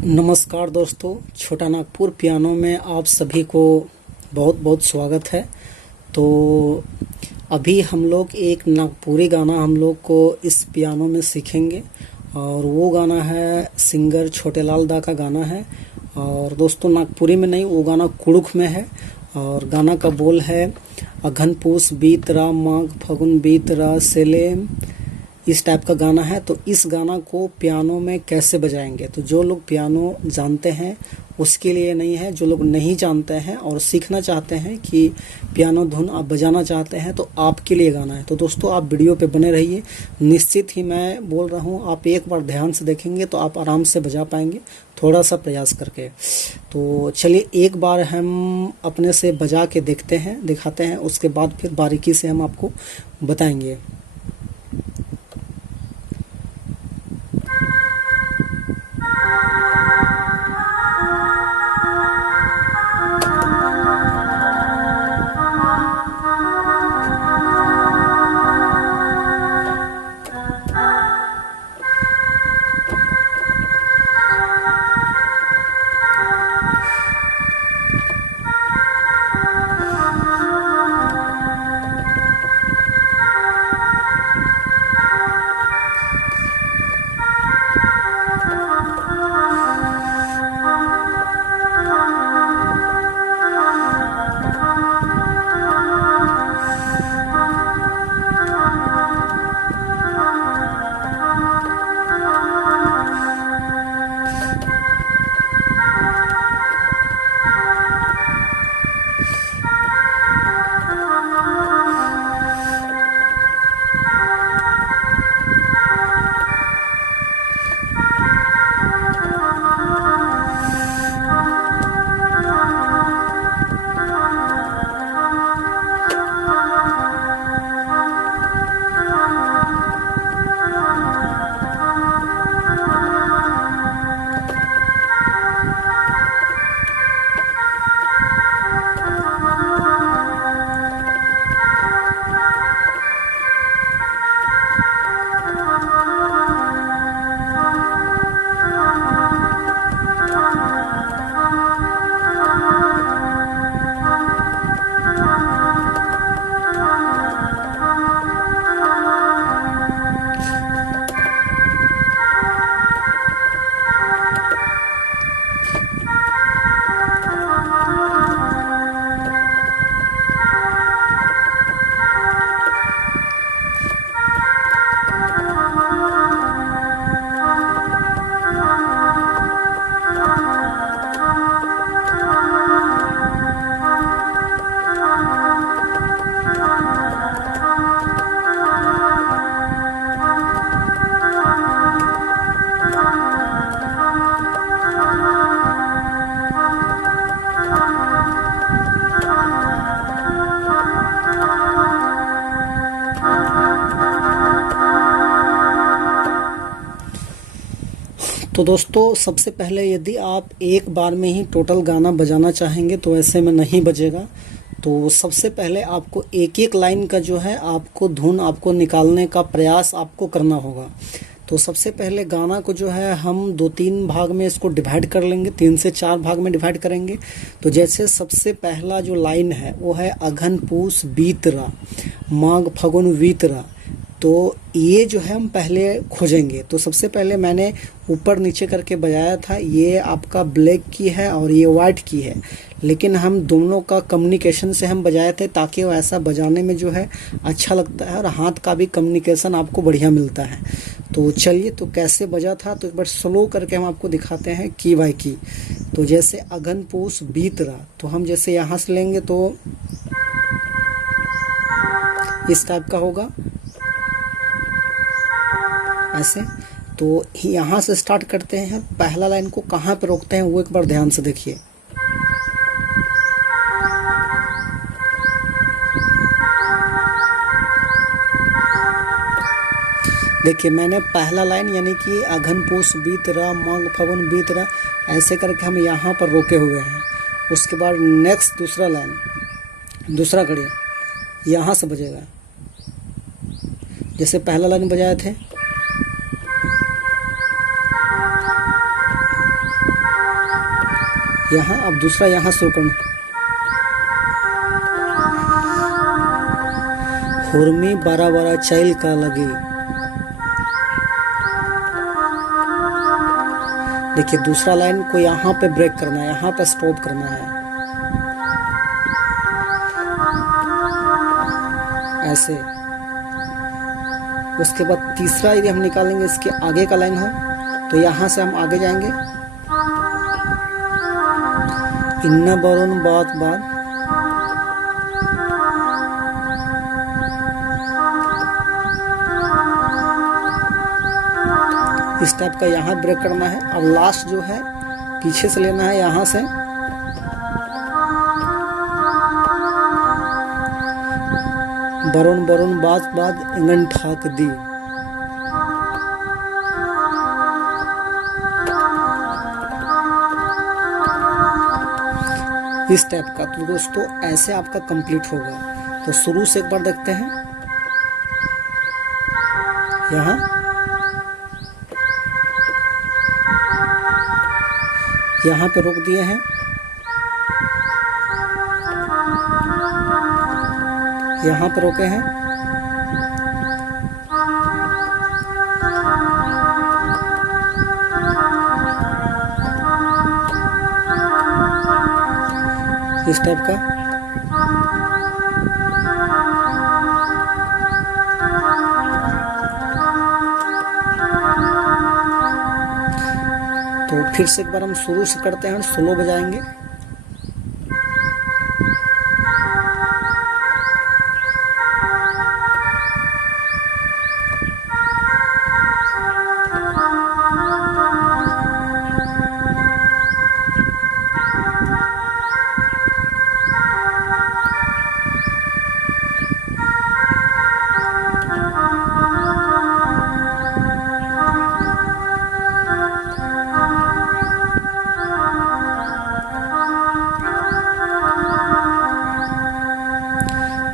नमस्कार दोस्तों, छोटा नागपुर पियानो में आप सभी को बहुत बहुत स्वागत है। तो अभी हम लोग एक नागपुरी गाना हम लोग को इस पियानो में सीखेंगे और वो गाना है सिंगर छोटेलाल दा का गाना है। और दोस्तों नागपुरी में नहीं, वो गाना कुड़ुख में है और गाना का बोल है अघन पूस बीत रा माघ फगुन बीत रा सेलेम, इस टाइप का गाना है। तो इस गाना को पियानो में कैसे बजाएंगे, तो जो लोग पियानो जानते हैं उसके लिए नहीं है, जो लोग नहीं जानते हैं और सीखना चाहते हैं कि पियानो धुन आप बजाना चाहते हैं तो आपके लिए गाना है। तो दोस्तों आप वीडियो पे बने रहिए, निश्चित ही मैं बोल रहा हूँ आप एक बार ध्यान से देखेंगे तो आप आराम से बजा पाएंगे, थोड़ा सा प्रयास करके। तो चलिए एक बार हम अपने से बजा के देखते हैं, दिखाते हैं, उसके बाद फिर बारीकी से हम आपको बताएंगे। तो दोस्तों सबसे पहले यदि आप एक बार में ही टोटल गाना बजाना चाहेंगे तो ऐसे में नहीं बजेगा। तो सबसे पहले आपको एक एक लाइन का जो है आपको धुन आपको निकालने का प्रयास आपको करना होगा। तो सबसे पहले गाना को जो है हम 2-3 भाग में इसको डिवाइड कर लेंगे, 3 से 4 भाग में डिवाइड करेंगे। तो जैसे सबसे पहला जो लाइन है वो है अघन पूस बीत रा माघ फगुन बीत रा, तो ये जो है हम पहले खोजेंगे। तो सबसे पहले मैंने ऊपर नीचे करके बजाया था, ये आपका ब्लैक की है और ये वाइट की है, लेकिन हम दोनों का कम्युनिकेशन से हम बजाए थे ताकि वो ऐसा बजाने में जो है अच्छा लगता है और हाथ का भी कम्युनिकेशन आपको बढ़िया मिलता है। तो चलिए, तो कैसे बजा था तो एक बार स्लो करके हम आपको दिखाते हैं की बाय की। तो जैसे अघन पूस बीत रहा, तो हम जैसे यहाँ से लेंगे तो इस टाइप का होगा ऐसे। तो यहाँ से स्टार्ट करते हैं, पहला लाइन को कहाँ पे रोकते हैं वो एक बार ध्यान से देखिए। देखिए मैंने पहला लाइन यानी कि अघन पूस बीत रा माघ फगुन बीत रा ऐसे करके हम यहाँ पर रोके हुए हैं। उसके बाद नेक्स्ट दूसरा लाइन, दूसरा कड़ी यहाँ से बजेगा, जैसे पहला लाइन बजाए थे यहाँ अब दूसरा यहाँ शुरू करना। हुर्मी बारा बारा चैल का लगी। देखिए दूसरा लाइन को यहाँ पे ब्रेक करना है, यहाँ पे स्टॉप करना है ऐसे। उसके बाद तीसरा यदि हम निकालेंगे इसके आगे का लाइन हो तो यहाँ से हम आगे जाएंगे। इन्ना बरुन बात बात, इस टाइप का यहाँ ब्रेक करना है। अब लास्ट जो है पीछे से लेना है, यहाँ से बरुन बरुन बाज बाज इंगन ठाक दी। इस टाइप का। तो दोस्तों ऐसे आपका कंप्लीट होगा। तो शुरू से एक बार देखते हैं। यहाँ पे रोक दिए हैं, यहाँ पे रोके हैं, इस टाइप का। तो फिर से एक बार हम शुरू से करते हैं, स्लो बजाएंगे।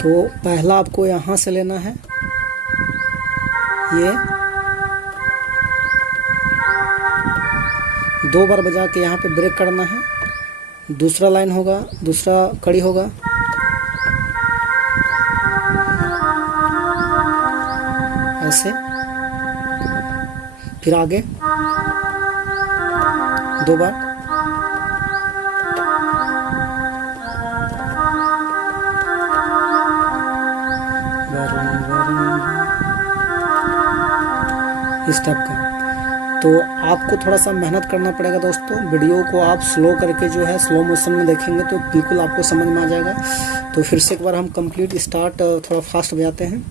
तो पहला आपको यहाँ से लेना है, ये 2 बार बजा के यहाँ पे ब्रेक करना है। दूसरा लाइन होगा, दूसरा कड़ी होगा, ऐसे। फिर आगे 2 बार, इस टाइप का। तो आपको थोड़ा सा मेहनत करना पड़ेगा दोस्तों। वीडियो को आप स्लो करके जो है स्लो मोशन में देखेंगे तो बिल्कुल आपको समझ में आ जाएगा। तो फिर से एक बार हम कंप्लीट स्टार्ट थोड़ा फास्ट बजाते हैं।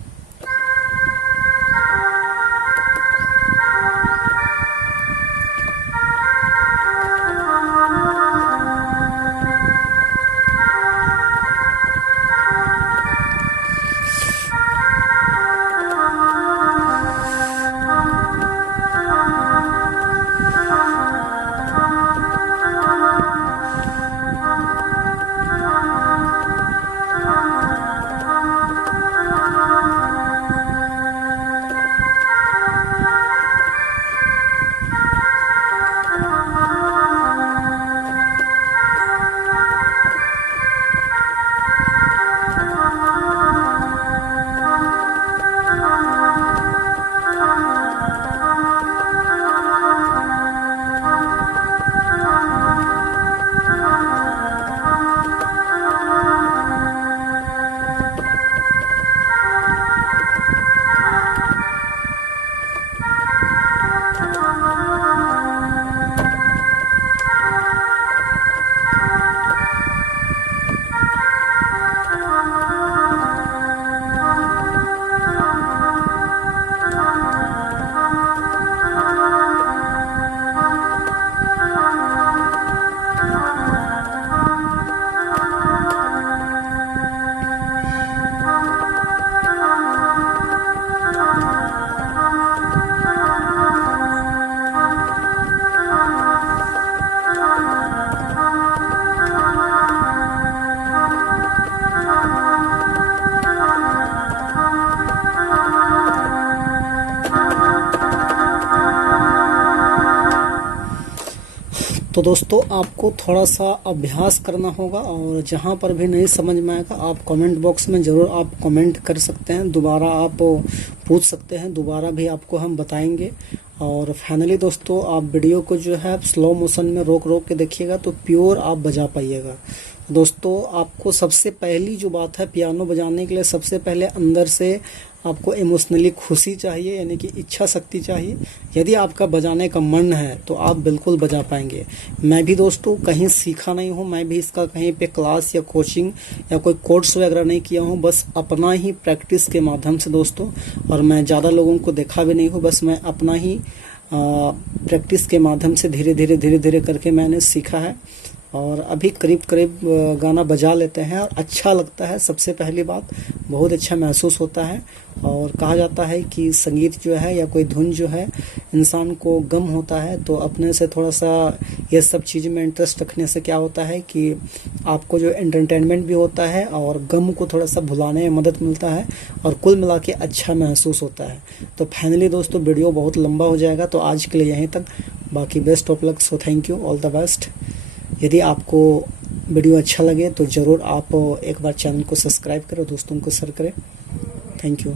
तो दोस्तों आपको थोड़ा सा अभ्यास करना होगा और जहाँ पर भी नहीं समझ में आएगा आप कमेंट बॉक्स में ज़रूर आप कमेंट कर सकते हैं, दोबारा आप पूछ सकते हैं, दोबारा भी आपको हम बताएंगे। और फाइनली दोस्तों आप वीडियो को जो है स्लो मोशन में रोक रोक के देखिएगा तो प्योर आप बजा पाइएगा। दोस्तों आपको सबसे पहली जो बात है पियानो बजाने के लिए, सबसे पहले अंदर से आपको इमोशनली खुशी चाहिए, यानी कि इच्छा शक्ति चाहिए। यदि आपका बजाने का मन है तो आप बिल्कुल बजा पाएंगे। मैं भी दोस्तों कहीं सीखा नहीं हूँ, मैं भी इसका कहीं पे क्लास या कोचिंग या कोई कोर्स वगैरह नहीं किया हूँ, बस अपना ही प्रैक्टिस के माध्यम से दोस्तों। और मैं ज़्यादा लोगों को देखा भी नहीं हूँ, बस मैं अपना ही प्रैक्टिस के माध्यम से धीरे धीरे करके मैंने सीखा है। और अभी करीब करीब गाना बजा लेते हैं और अच्छा लगता है। सबसे पहली बात बहुत अच्छा महसूस होता है। और कहा जाता है कि संगीत जो है या कोई धुन जो है इंसान को गम होता है तो अपने से थोड़ा सा ये सब चीज़ में इंटरेस्ट रखने से क्या होता है कि आपको जो एंटरटेनमेंट भी होता है और गम को थोड़ा सा भुलाने में मदद मिलता है और कुल मिला के अच्छा महसूस होता है। तो फाइनली दोस्तों वीडियो बहुत लंबा हो जाएगा तो आज के लिए यहीं तक। बाकी best of luck, so thank you, all the best. यदि आपको वीडियो अच्छा लगे तो ज़रूर आप एक बार चैनल को सब्सक्राइब करें, दोस्तों को शेयर करें। Thank you.